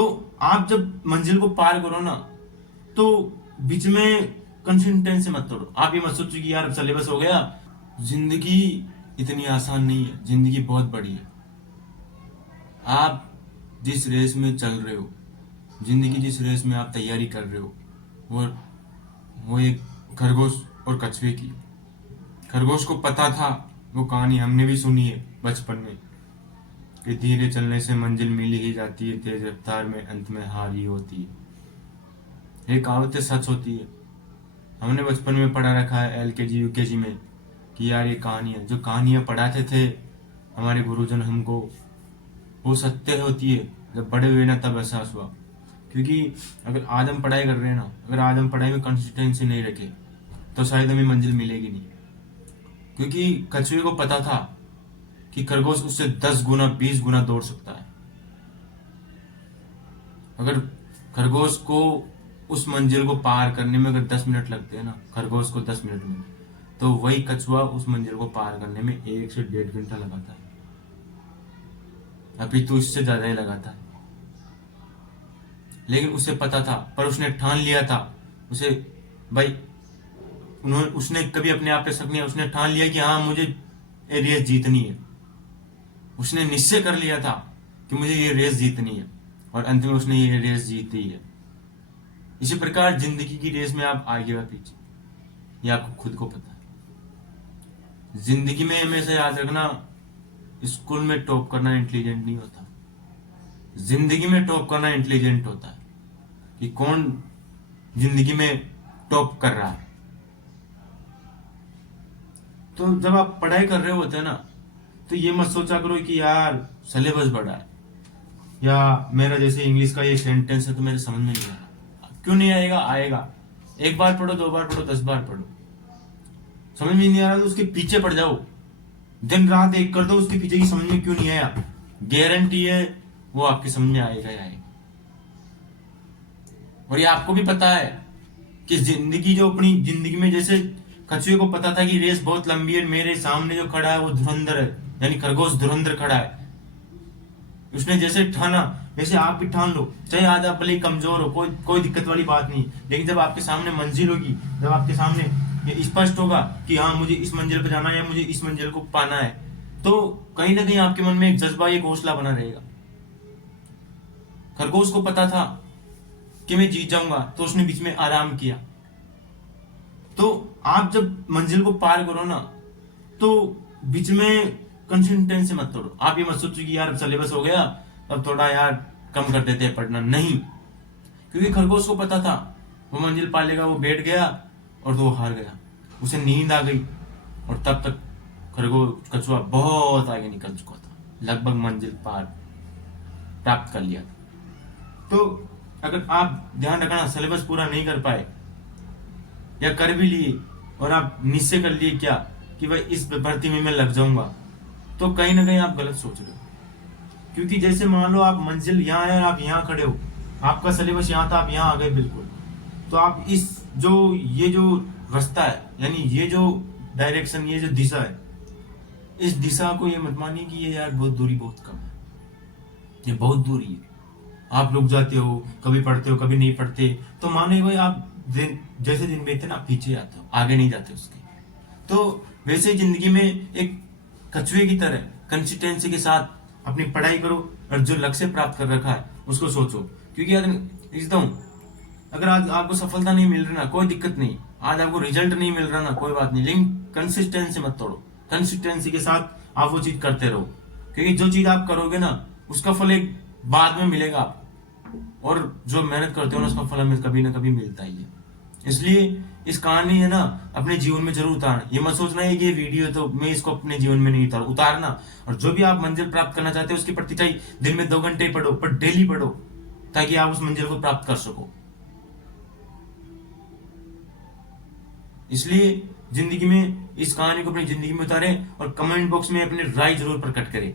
तो आप जब मंजिल को पार करो ना, तो बीच में कंसिस्टेंसी मत तोड़ो। आप ये मत सोचो कि यार सिलेबस हो गया। जिंदगी इतनी आसान नहीं है, जिंदगी बहुत बड़ी है। आप जिस रेस में चल रहे हो, जिंदगी जिस रेस में आप तैयारी कर रहे हो, वो वो एक खरगोश और कछुए की। खरगोश को पता था, वो कहानी हमने भी सुनी है बचपन में, कि धीरे चलने से मंजिल मिल ही जाती है, तेज रफ्तार में अंत में हार ही होती है। ये कहावतें सच होती है। हमने बचपन में पढ़ा रखा है LKG UKG में कि यार ये कहानी है। जो कहानियां पढ़ाते थे हमारे गुरुजन हमको, वो सत्य होती है। जब बड़े हुए ना तब एहसास हुआ। क्योंकि अगर आज हम पढ़ाई कर रहे हैं ना, अगर आज हम पढ़ाई में कंसिस्टेंसी नहीं रखे तो शायद हमें मंजिल मिलेगी नहीं। क्योंकि कछुए को पता था कि खरगोश उससे 10 गुना 20 गुना दौड़ सकता है। अगर खरगोश को उस मंजिल को पार करने में अगर 10 मिनट लगते हैं ना, खरगोश को 10 मिनट में, तो वही कछुआ उस मंजिल को पार करने में 1 से 1.5 घंटा लगाता है। अभी तो इससे ज्यादा ही लगाता है। लेकिन उसे पता था, पर उसने ठान लिया था। उसे भाई उसने कभी अपने आप पे शक नहीं, उसने ठान लिया कि हाँ मुझे ये रेस जीतनी है। उसने निश्चय कर लिया था कि मुझे ये रेस जीतनी है, और अंत में उसने ये रेस जीती है। इसी प्रकार जिंदगी की रेस में आप आगे या पीछे, ये आपको खुद को पता है। जिंदगी में हमेशा याद रखना, स्कूल में टॉप करना इंटेलिजेंट नहीं होता। जिंदगी में टॉप करना इंटेलिजेंट होता है। कि कौन जिंदगी में टॉप कर रहा है। तो जब आप पढ़ाई कर रहे होते हैं ना, तो ये मत सोचा करो कि यार सिलेबस बड़ा है, या मेरा जैसे इंग्लिश का ये सेंटेंस है तो मेरे समझ में नहीं आ रहा। क्यों नहीं आएगा? आएगा। एक बार पढ़ो, 2 बार पढ़ो, 10 बार पढ़ो। समझ में नहीं आ रहा तो उसके पीछे पड़ जाओ, दिन रात एक कर दो, उसके पीछे की समझ में क्यों नहीं आया, गारंटी है वो आपकी समझ में आएगा ही आएगा। और ये आपको भी पता है कि जिंदगी जो अपनी जिंदगी में, जैसे कछुए को पता था कि रेस बहुत लंबी है, मेरे सामने जो खड़ा है वो धुरंधर है, यानी खरगोश धुरंधर खड़ा है। उसने जैसे ठाना, वैसे आप भी ठान लो। चाहे आज आप भले कमजोर हो, कोई दिक्कत वाली बात नहीं, लेकिन जब आपके सामने मंजिल होगी, जब आपके सामने ये स्पष्ट होगा कि हाँ मुझे इस मंजिल पर जाना है या मुझे इस मंजिल को पाना है, तो कहीं ना कहीं आपके मन में एक जज्बा, एक हौसला बना रहेगा। खरगोश को पता था कि मैं जीत जाऊंगा, तो उसने बीच में आराम किया। तो आप जब मंजिल को पार करो ना, तो बीच में कंसिस्टेंसी मत तोड़ो। आप ये मत सोचो कि यार सिलेबस हो गया, अब थोड़ा यार कम कर देते हैं पढ़ना। नहीं, क्योंकि खरगोश को पता था वो मंजिल पा लेगा। वो बैठ गया और तो वो हार गया, उसे नींद आ गई। और तब तक खरगोश कछुआ बहुत आगे निकल चुका था, लगभग मंजिल पार प्राप्त कर लिया। तो अगर आप ध्यान रखना, सिलेबस पूरा नहीं कर पाए या कर भी लिए और आप निश्चय कर लिए क्या कि भाई इस भर्ती में मैं लग जाऊंगा, तो कहीं ना कहीं आप गलत सोच रहे हो। क्योंकि जैसे मान लो आप मंजिल यहाँ है और आप यहाँ खड़े हो, आपका सिलेबस यहाँ था, आप यहाँ आ गए बिल्कुल, तो आप ये जो रास्ता है, यानी ये जो डायरेक्शन, ये जो दिशा है, इस दिशा को ये मत मानिए कि ये यार बहुत दूरी बहुत कम है, ये बहुत दूरी है। आप रुक जाते हो, कभी पढ़ते हो कभी नहीं पढ़ते, तो माने भाई आप जैसे दिन बीतते ना, पीछे आते हो, आगे नहीं जाते उसके। तो वैसे ही जिंदगी में एक कछुए की तरह कंसिस्टेंसी के साथ अपनी पढ़ाई करो, और जो लक्ष्य प्राप्त कर रखा है उसको सोचो। क्योंकि अगर आज आपको सफलता नहीं मिल रही ना, कोई दिक्कत नहीं, आज आपको रिजल्ट नहीं मिल रहा ना, कोई बात नहीं, लेकिन कंसिस्टेंसी मत तोड़ो। कंसिस्टेंसी के साथ आप वो चीज करते रहो। क्योंकि जो चीज आप करोगे ना, उसका फल एक बाद में मिलेगा आपको, और जो मेहनत करते हो ना, उसका फल हमें कभी ना कभी मिलता ही है। इसलिए इस कहानी है ना, अपने जीवन में जरूर उतारना। ये मत सोचना है कि ये वीडियो है तो मैं इसको अपने जीवन में नहीं उतारना। और जो भी आप मंजिल प्राप्त करना चाहते हो, उसके प्रति चाहे दिन में 2 घंटे पढ़ो, पर डेली पढ़ो, ताकि आप उस मंजिल को प्राप्त कर सको। इसलिए जिंदगी में इस कहानी को अपनी जिंदगी में उतारें, और कमेंट बॉक्स में अपनी राय जरूर प्रकट करें।